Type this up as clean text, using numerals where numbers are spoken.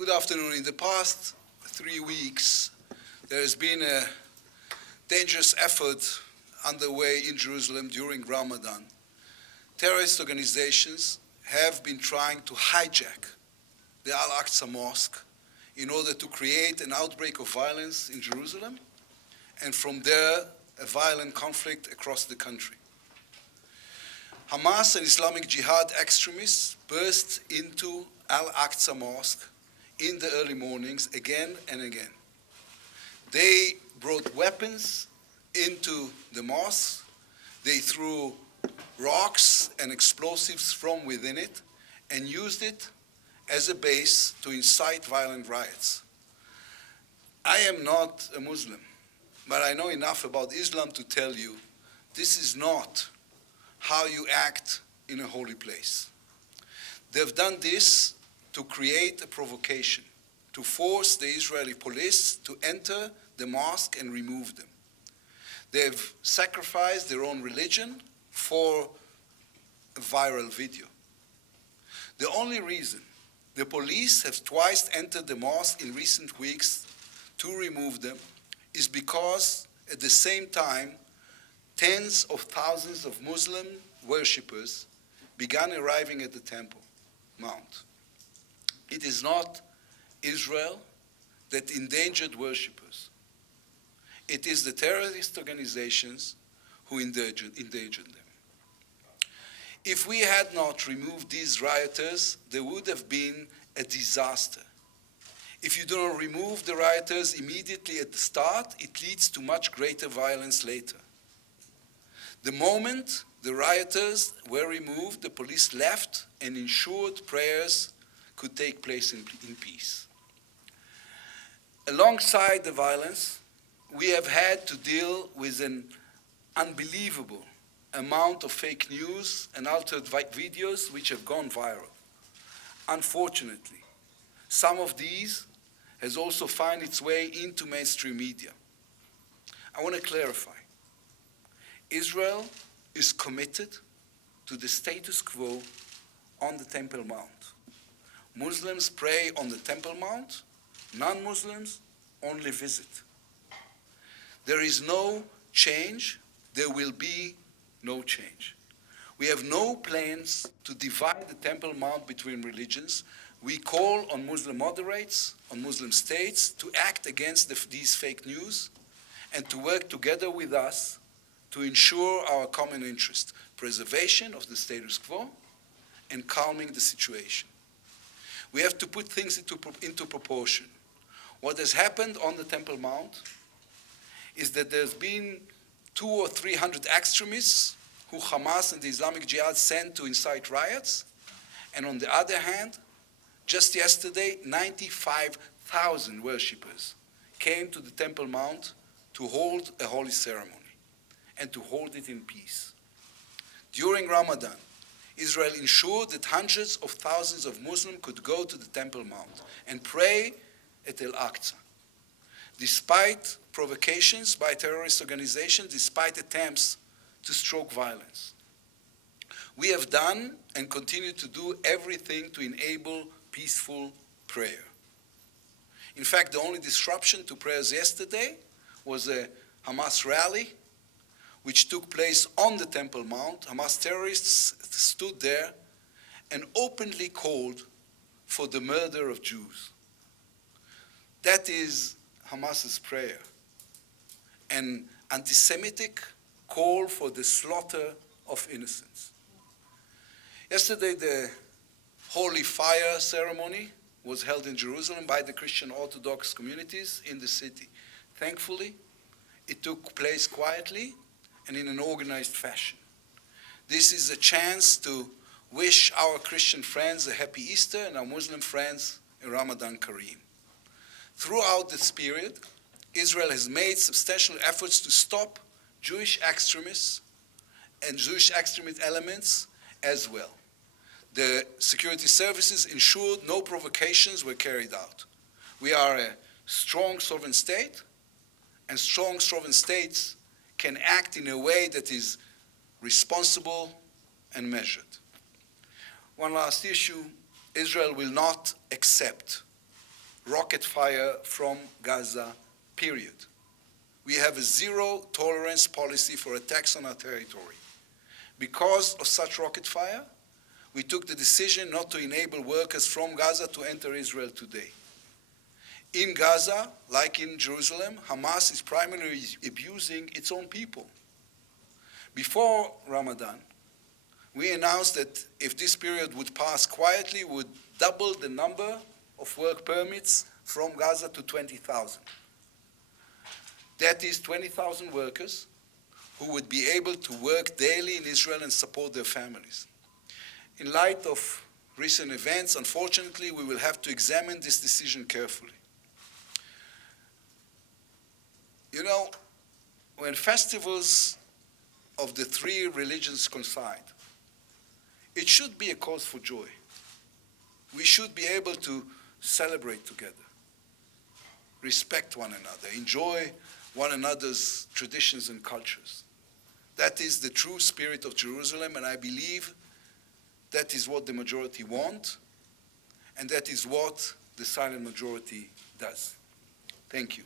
Good afternoon. In the past 3 weeks, there has been a dangerous effort underway in Jerusalem during Ramadan. Terrorist organizations have been trying to hijack the Al-Aqsa Mosque in order to create an outbreak of violence in Jerusalem, and from there, a violent conflict across the country. Hamas and Islamic Jihad extremists burst into Al-Aqsa Mosque in the early mornings again and again. They brought weapons into the mosque. They threw rocks and explosives from within it and used it as a base to incite violent riots. I am not a Muslim, but I know enough about Islam to tell you this is not how you act in a holy place. They've done this to create a provocation, to force the Israeli police to enter the mosque and remove them. They've sacrificed their own religion for a viral video. The only reason the police have twice entered the mosque in recent weeks to remove them is because at the same time, tens of thousands of Muslim worshippers began arriving at the Temple Mount. It is not Israel that endangered worshippers. It is the terrorist organizations who endangered them. If we had not removed these rioters, there would have been a disaster. If you do not remove the rioters immediately at the start, it leads to much greater violence later. The moment the rioters were removed, the police left and ensured prayers could take place in peace. Alongside the violence, we have had to deal with an unbelievable amount of fake news and altered videos which have gone viral. Unfortunately, some of these has also found its way into mainstream media. I want to clarify. Israel is committed to the status quo on the Temple Mount. Muslims pray on the Temple Mount, non-Muslims only visit. There is no change, there will be no change. We have no plans to divide the Temple Mount between religions. We call on Muslim moderates, on Muslim states to act against these fake news and to work together with us to ensure our common interest, preservation of the status quo and calming the situation. We have to put things into proportion. What has happened on the Temple Mount is that there's been 200 or 300 extremists who Hamas and the Islamic Jihad sent to incite riots, and on the other hand, just yesterday, 95,000 worshippers came to the Temple Mount to hold a holy ceremony and to hold it in peace. During Ramadan, Israel ensured that hundreds of thousands of Muslims could go to the Temple Mount and pray at Al-Aqsa. Despite provocations by terrorist organizations, despite attempts to stoke violence. We have done and continue to do everything to enable peaceful prayer. In fact, the only disruption to prayers yesterday was a Hamas rally which took place on the Temple Mount. Hamas terrorists stood there and openly called for the murder of Jews. That is Hamas's prayer, an anti-Semitic call for the slaughter of innocents. Yesterday, the Holy Fire ceremony was held in Jerusalem by the Christian Orthodox communities in the city. Thankfully, it took place quietly and in an organized fashion. This is a chance to wish our Christian friends a happy Easter and our Muslim friends a Ramadan Kareem. Throughout this period, Israel has made substantial efforts to stop Jewish extremists and Jewish extremist elements as well. The security services ensured no provocations were carried out. We are a strong sovereign state, and strong sovereign states can act in a way that is responsible and measured. One last issue, Israel will not accept rocket fire from Gaza, period. We have a zero tolerance policy for attacks on our territory. Because of such rocket fire, we took the decision not to enable workers from Gaza to enter Israel today. In Gaza, like in Jerusalem, Hamas is primarily abusing its own people. Before Ramadan, we announced that if this period would pass quietly, we would double the number of work permits from Gaza to 20,000. That is 20,000 workers who would be able to work daily in Israel and support their families. In light of recent events, unfortunately, we will have to examine this decision carefully. You know, when festivals of the three religions coincide, it should be a cause for joy. We should be able to celebrate together, respect one another, enjoy one another's traditions and cultures. That is the true spirit of Jerusalem, and I believe that is what the majority want, and that is what the silent majority does. Thank you.